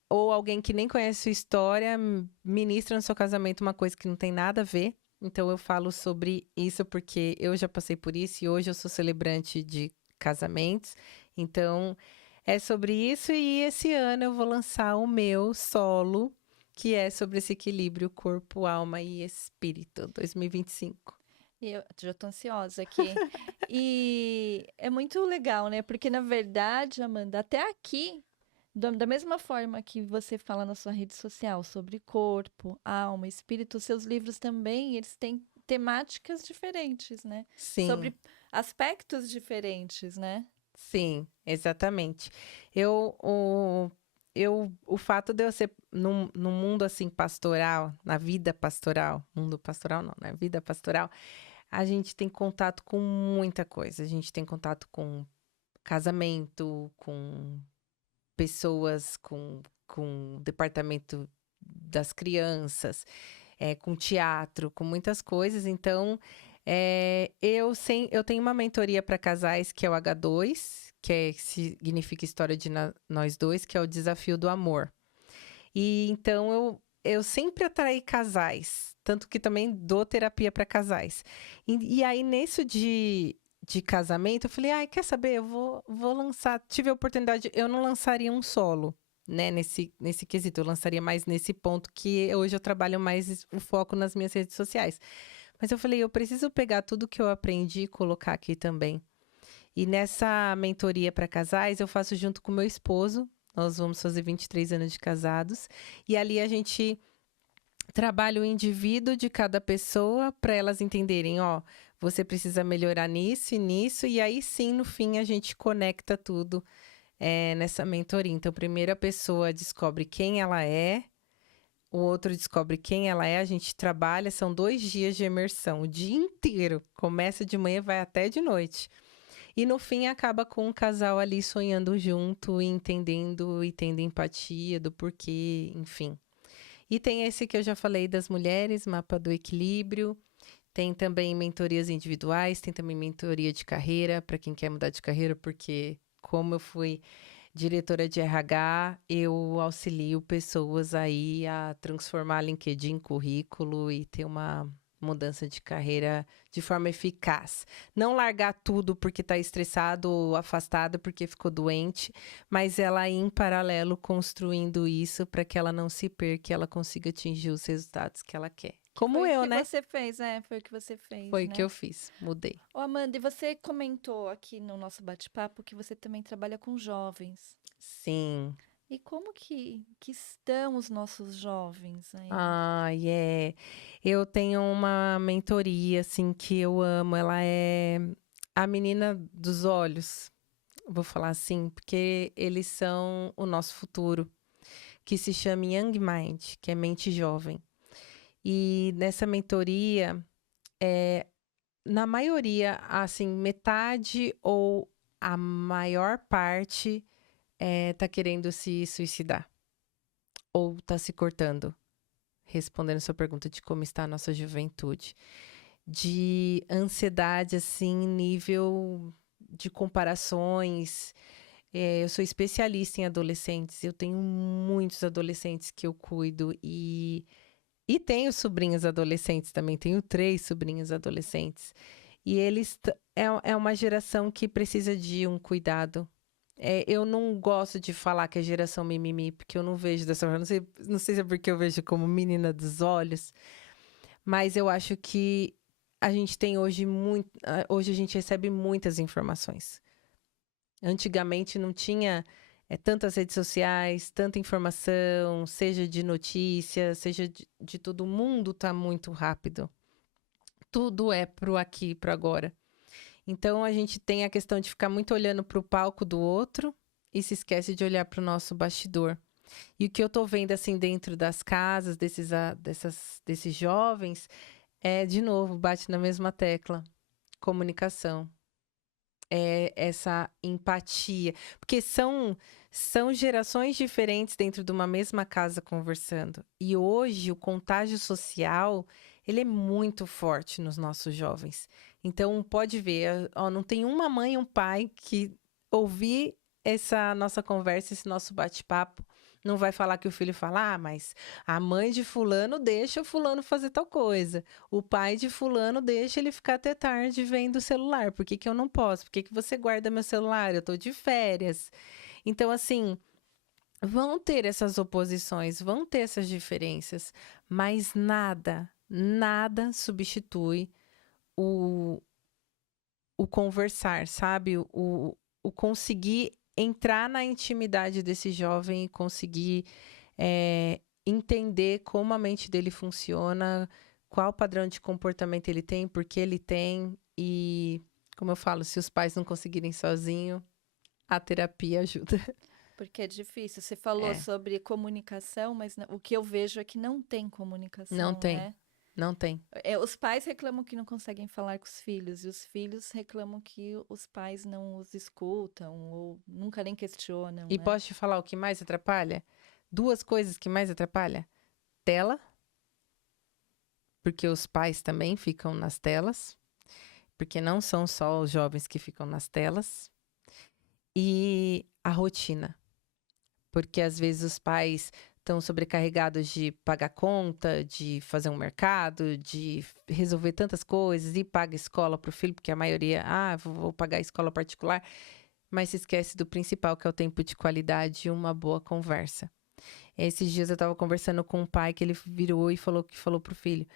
ou alguém que nem conhece sua história ministra no seu casamento uma coisa que não tem nada a ver. Então eu falo sobre isso porque eu já passei por isso e hoje eu sou celebrante de casamentos. Então é sobre isso e esse ano eu vou lançar o meu solo, que é sobre esse equilíbrio corpo, alma e espírito, 2025. E eu já tô ansiosa aqui. E é muito legal, né? Porque, na verdade, Amanda, até aqui, da mesma forma que você fala na sua rede social sobre corpo, alma, espírito, seus livros também, eles têm temáticas diferentes, né? Sim. Sobre aspectos diferentes, né? Sim, exatamente. Eu, o fato de eu ser num mundo assim pastoral, na vida pastoral, mundo pastoral não, né? Vida pastoral, a gente tem contato com muita coisa. A gente tem contato com casamento, com pessoas, com o departamento das crianças, com teatro, com muitas coisas. Então, eu tenho uma mentoria para casais que é o H2, significa História de Nós Dois, que é o desafio do amor. E então eu sempre atraí casais, tanto que também dou terapia para casais. E aí, nisso de casamento, eu falei, ai, quer saber? Eu vou lançar. Tive a oportunidade, eu não lançaria um solo, né, nesse quesito. Eu lançaria mais nesse ponto que hoje eu trabalho mais o foco nas minhas redes sociais. Mas eu falei, eu preciso pegar tudo que eu aprendi e colocar aqui também. E nessa mentoria para casais, eu faço junto com meu esposo. Nós vamos fazer 23 anos de casados. E ali a gente trabalha o indivíduo de cada pessoa para elas entenderem, ó, você precisa melhorar nisso e nisso. E aí sim, no fim, a gente conecta tudo nessa mentoria. Então, primeiro a pessoa descobre quem ela é, o outro descobre quem ela é, a gente trabalha, são 2 dias de imersão, o dia inteiro. Começa de manhã, vai até de noite. E no fim acaba com um casal ali sonhando junto, e entendendo e tendo empatia do porquê, enfim. E tem esse que eu já falei das mulheres, mapa do equilíbrio. Tem também mentorias individuais, tem também mentoria de carreira, para quem quer mudar de carreira, porque como eu fui diretora de RH, eu auxilio pessoas aí a transformar LinkedIn em currículo e ter uma mudança de carreira de forma eficaz. Não largar tudo porque está estressado ou afastado porque ficou doente, mas ela ir em paralelo construindo isso para que ela não se perca e ela consiga atingir os resultados que ela quer. Como Foi o eu, que né? você fez, foi o que você fez, Foi o que né? eu fiz, mudei. Ô, Amanda, e você comentou aqui no nosso bate-papo que você também trabalha com jovens. Sim. E como que estão os nossos jovens aí? Ah, é. Eu tenho uma mentoria, assim, que eu amo. Ela é a menina dos olhos, vou falar assim, porque eles são o nosso futuro, que se chama Young Mind, que é mente jovem. E nessa mentoria, na maioria, assim, metade ou a maior parte tá querendo se suicidar ou tá se cortando. Respondendo sua pergunta de como está a nossa juventude. De ansiedade, assim, nível de comparações. Eu sou especialista em adolescentes, eu tenho muitos adolescentes que eu cuido e tenho sobrinhos adolescentes também, tenho 3 sobrinhos adolescentes. E é uma geração que precisa de um cuidado. Eu não gosto de falar que é geração mimimi, porque eu não vejo dessa forma. Não sei se é porque eu vejo como menina dos olhos, mas eu acho que a gente tem hoje muito. Hoje a gente recebe muitas informações. Antigamente não tinha tantas redes sociais, tanta informação, seja de notícias, seja de tudo. O mundo está muito rápido. Tudo é pro aqui, pro agora. Então a gente tem a questão de ficar muito olhando para o palco do outro e se esquece de olhar para o nosso bastidor. E o que eu tô vendo assim dentro das casas desses jovens de novo, bate na mesma tecla, comunicação. É essa empatia, porque são gerações diferentes dentro de uma mesma casa conversando. E hoje o contágio social, ele é muito forte nos nossos jovens. Então pode ver, ó, não tem uma mãe e um pai que ouvir essa nossa conversa, esse nosso bate-papo, não vai falar que o filho fala, mas a mãe de fulano deixa o fulano fazer tal coisa. O pai de fulano deixa ele ficar até tarde vendo o celular. Por que que eu não posso? Por que que você guarda meu celular? Eu tô de férias. Então, assim, vão ter essas oposições, vão ter essas diferenças, mas nada substitui o, o conversar, sabe? O conseguir entrar na intimidade desse jovem e conseguir entender como a mente dele funciona, qual padrão de comportamento ele tem, por que ele tem e, como eu falo, se os pais não conseguirem sozinho, a terapia ajuda. Porque é difícil. Você falou É, sobre comunicação, mas o que eu vejo é que não tem não comunicação, tem, né? não tem. Os pais reclamam que não conseguem falar com os filhos, e os filhos reclamam que os pais não os escutam, ou nunca nem questionam, E né? posso te falar o que mais atrapalha? 2 coisas que mais atrapalha? Tela, porque os pais também ficam nas telas, porque não são só os jovens que ficam nas telas, e a rotina. Porque às vezes os pais estão sobrecarregados de pagar conta, de fazer um mercado, de resolver tantas coisas e paga escola para o filho, porque a maioria, vou pagar escola particular, mas se esquece do principal, que é o tempo de qualidade e uma boa conversa. Esses dias eu estava conversando com um pai que ele virou e falou pro filho: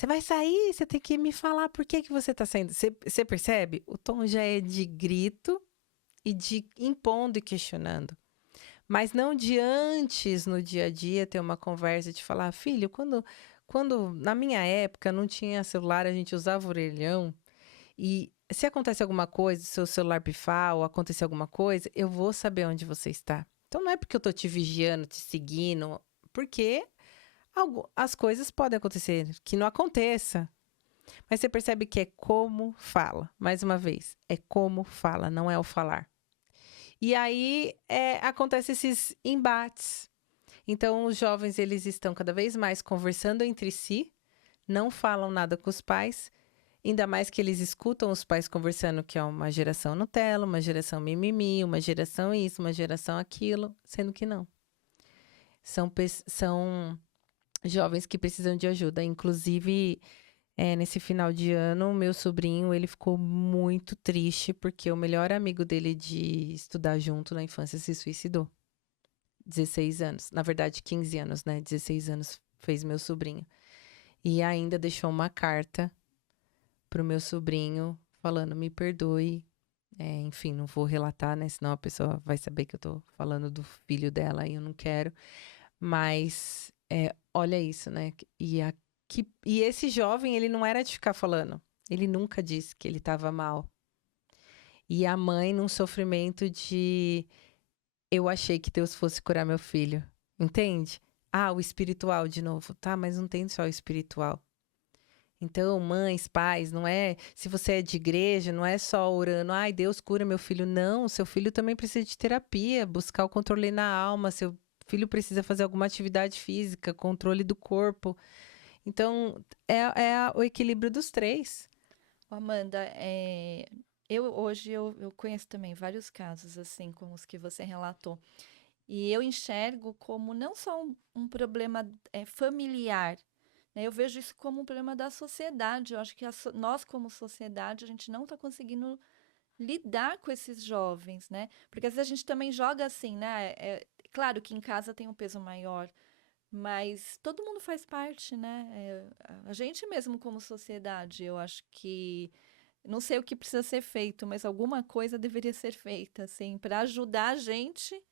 Você vai sair, você tem que me falar por que que você tá saindo. Você percebe? O tom já é de grito e de impondo e questionando. Mas não de antes, no dia a dia, ter uma conversa de falar, filho, quando na minha época não tinha celular, a gente usava orelhão, e se acontece alguma coisa, seu celular pifar ou acontecer alguma coisa, eu vou saber onde você está. Então não é porque eu tô te vigiando, te seguindo, porque as coisas podem acontecer, que não aconteça. Mas você percebe que é como fala. Mais uma vez, é como fala, não é o falar. E aí acontece esses embates. Então, os jovens, eles estão cada vez mais conversando entre si, não falam nada com os pais Ainda mais que eles escutam os pais conversando que é uma geração Nutella, uma geração mimimi, uma geração isso, uma geração aquilo, sendo que não. São jovens que precisam de ajuda. Inclusive, nesse final de ano, o meu sobrinho, ele ficou muito triste porque o melhor amigo dele de estudar junto na infância se suicidou. 16 anos. Na verdade, 15 anos, né? 16 anos fez meu sobrinho. E ainda deixou uma carta pro meu sobrinho falando, me perdoe. Enfim, não vou relatar, né? Senão a pessoa vai saber que eu tô falando do filho dela e eu não quero. Mas, olha isso, né? E esse jovem, ele não era de ficar falando. Ele nunca disse que ele estava mal. E a mãe num sofrimento de... Eu achei que Deus fosse curar meu filho. Entende? Ah, o espiritual de novo. Tá, mas não tem só o espiritual. Então, mães, pais, não é... Se você é de igreja, não é só orando, ai, Deus cura meu filho. Não, seu filho também precisa de terapia, buscar o controle na alma. Seu filho precisa fazer alguma atividade física, controle do corpo. Então, o equilíbrio dos três. Amanda, eu conheço também vários casos assim como os que você relatou. E eu enxergo como não só um problema familiar, né? Eu vejo isso como um problema da sociedade. Eu acho que nós, como sociedade, a gente não está conseguindo lidar com esses jovens, né? Porque às vezes a gente também joga assim, né? Claro que em casa tem um peso maior, mas todo mundo faz parte, né? A gente mesmo como sociedade, eu acho que não sei o que precisa ser feito, mas alguma coisa deveria ser feita, assim, para ajudar a gente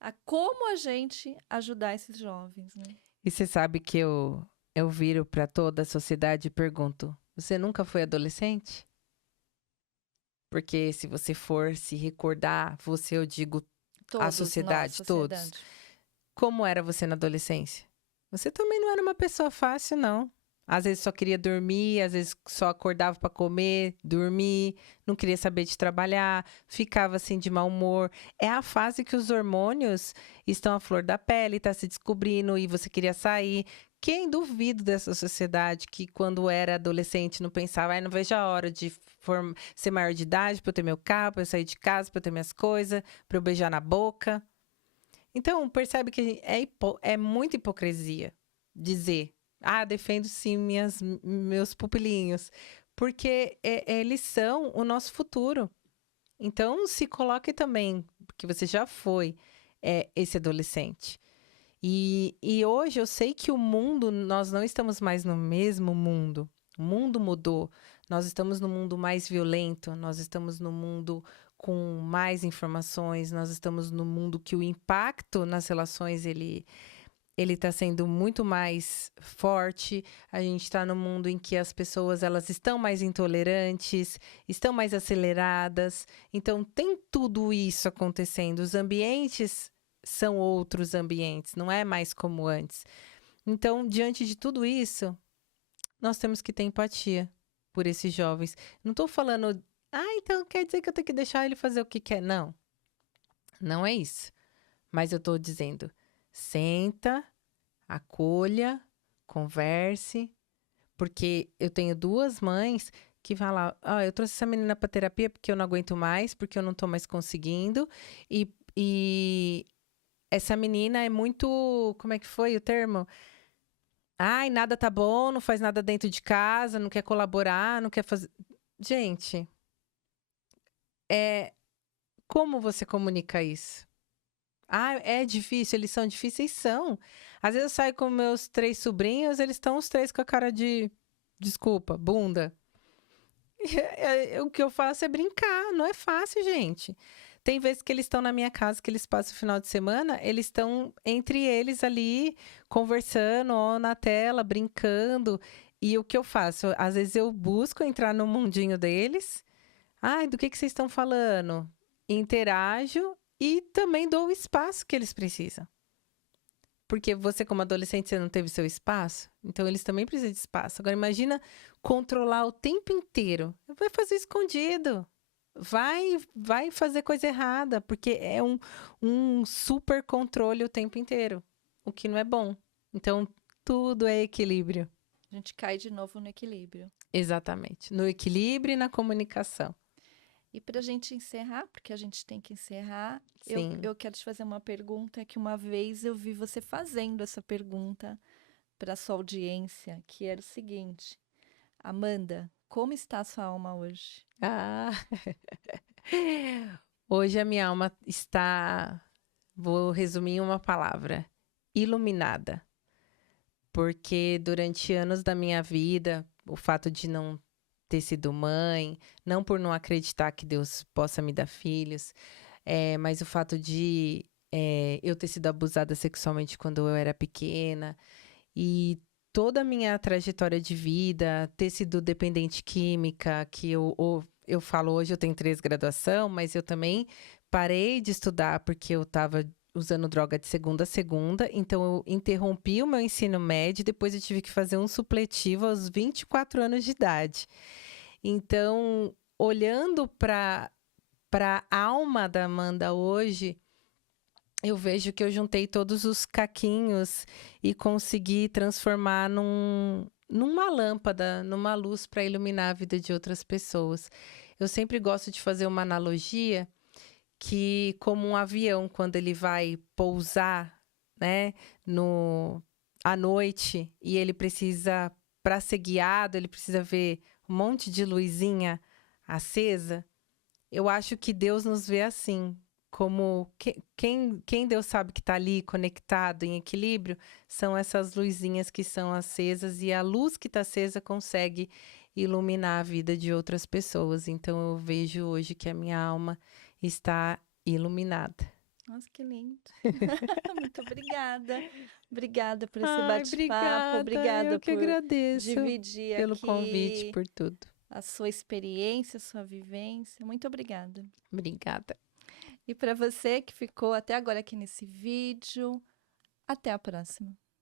a como a gente ajudar esses jovens, né? E você sabe que eu viro para toda a sociedade e pergunto: você nunca foi adolescente? Porque se você for se recordar, você, eu digo, a Todos nós, sociedade, todos. sociedade. Como era você na adolescência? Você também não era uma pessoa fácil, não. Às vezes só queria dormir, às vezes só acordava para comer, dormir, não queria saber de trabalhar, ficava assim de mau humor. É a fase que os hormônios estão à flor da pele, tá se descobrindo e você queria sair. Quem duvida dessa sociedade que quando era adolescente não pensava, não vejo a hora de ser maior de idade para eu ter meu carro, para eu sair de casa, para eu ter minhas coisas, para eu beijar na boca. Então, percebe que é muita hipocrisia dizer, defendo sim meus pupilinhos, porque eles são o nosso futuro. Então, se coloque também, porque você já foi esse adolescente. E hoje eu sei que o mundo, nós não estamos mais no mesmo mundo. O mundo mudou. Nós estamos no mundo mais violento, nós estamos no mundo com mais informações, nós estamos no mundo que o impacto nas relações ele está sendo muito mais forte. A gente está no mundo em que as pessoas elas estão mais intolerantes, estão mais aceleradas. Então tem tudo isso acontecendo. Os ambientes são outros ambientes, não é mais como antes. Então, diante de tudo isso, nós temos que ter empatia por esses jovens. Não estou falando, então quer dizer que eu tenho que deixar ele fazer o que quer. Não, não é isso. Mas eu estou dizendo, senta, acolha, converse, porque eu tenho duas mães que falam, eu trouxe essa menina para terapia porque eu não aguento mais, porque eu não estou mais conseguindo, e essa menina é muito, como é que foi o termo? Nada tá bom, não faz nada dentro de casa, não quer colaborar, não quer fazer. Gente, como você comunica isso? É difícil, eles são difíceis, são. Às vezes eu saio com meus 3 sobrinhos, eles estão os 3 com a cara de, desculpa, bunda. O que eu faço é brincar, não é fácil, gente. Tem vezes que eles estão na minha casa, que eles passam o final de semana, eles estão entre eles ali, conversando, ó, na tela, brincando. E o que eu faço? Às vezes eu busco entrar no mundinho deles. Do que vocês estão falando? Interajo e também dou o espaço que eles precisam. Porque você, como adolescente, você não teve seu espaço. Então, eles também precisam de espaço. Agora, imagina controlar o tempo inteiro. Vai fazer escondido. Vai fazer coisa errada. Porque é um super controle o tempo inteiro. O que não é bom. Então, tudo é equilíbrio. A gente cai de novo no equilíbrio. Exatamente. No equilíbrio e na comunicação. E para a gente encerrar, porque a gente tem que encerrar, Sim. eu quero te fazer uma pergunta que uma vez eu vi você fazendo essa pergunta para sua audiência, que era o seguinte: Amanda, como está a sua alma hoje? Ah, hoje a minha alma está, vou resumir em uma palavra, iluminada. Porque durante anos da minha vida, o fato de não ter sido mãe, não por não acreditar que Deus possa me dar filhos, mas o fato de eu ter sido abusada sexualmente quando eu era pequena e toda a minha trajetória de vida, ter sido dependente química, que eu falo hoje, eu tenho 3 graduação, mas eu também parei de estudar porque eu estava usando droga de segunda a segunda, então eu interrompi o meu ensino médio, depois eu tive que fazer um supletivo aos 24 anos de idade. Então, olhando para a alma da Amanda hoje, eu vejo que eu juntei todos os caquinhos e consegui transformar numa lâmpada, numa luz para iluminar a vida de outras pessoas. Eu sempre gosto de fazer uma analogia que, como um avião, quando ele vai pousar, né, à noite, e ele precisa, para ser guiado, ele precisa ver um monte de luzinha acesa. Eu acho que Deus nos vê assim, como quem Deus sabe que está ali conectado em equilíbrio, são essas luzinhas que são acesas e a luz que está acesa consegue iluminar a vida de outras pessoas. Então eu vejo hoje que a minha alma está iluminada. Nossa, que lindo. Muito obrigada. Obrigada por esse Ai, bate-papo. obrigada, eu Obrigada que por agradeço dividir pelo convite, aqui por tudo. a sua experiência, a sua vivência. Muito obrigada. Obrigada. E para você que ficou até agora aqui nesse vídeo, até a próxima.